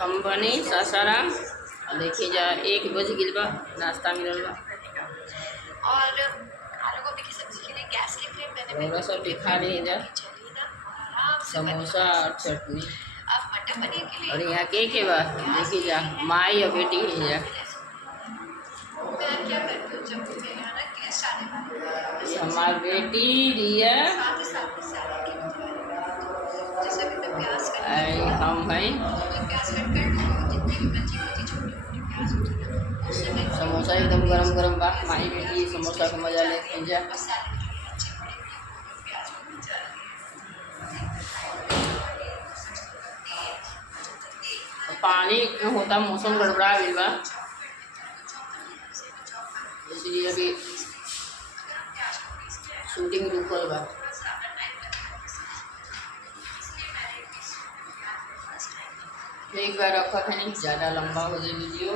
हम बनी सासाराम देखिए जा 1 बज गई बा नाश्ता मिलल बा और आलू गोभी की सब्जी के लिए गैस की फ्लेम मैंने थोड़ा सा दिखा रही है चलिए ना आराम से समोसा और चटनी अब मटर पनीर के लिए और यहाँ के बा देखिए जा माई और बेटी है जा मैं क्या करती हूँ जब मेरे यहाँ ना गेस्ट आने वाले ये हमारी बेटी रिया साथ ही साथ में सारे की जैसे भी मैं प्याज कट हम हैं प्याज कट कर जितनी भी बची छोटी छोटी प्याज होती है उससे मैं समोसा एकदम गरम गरम बा माई बेटी समोसा का मजा लेते हैं जा मसाले के लिए अच्छे बड़े प्याज पानी होता मौसम गड़बड़ा गई बा इसलिए अभी शूटिंग रुकल बा। एक बार रखा था नहीं ज़्यादा लंबा हो जाए वीडियो।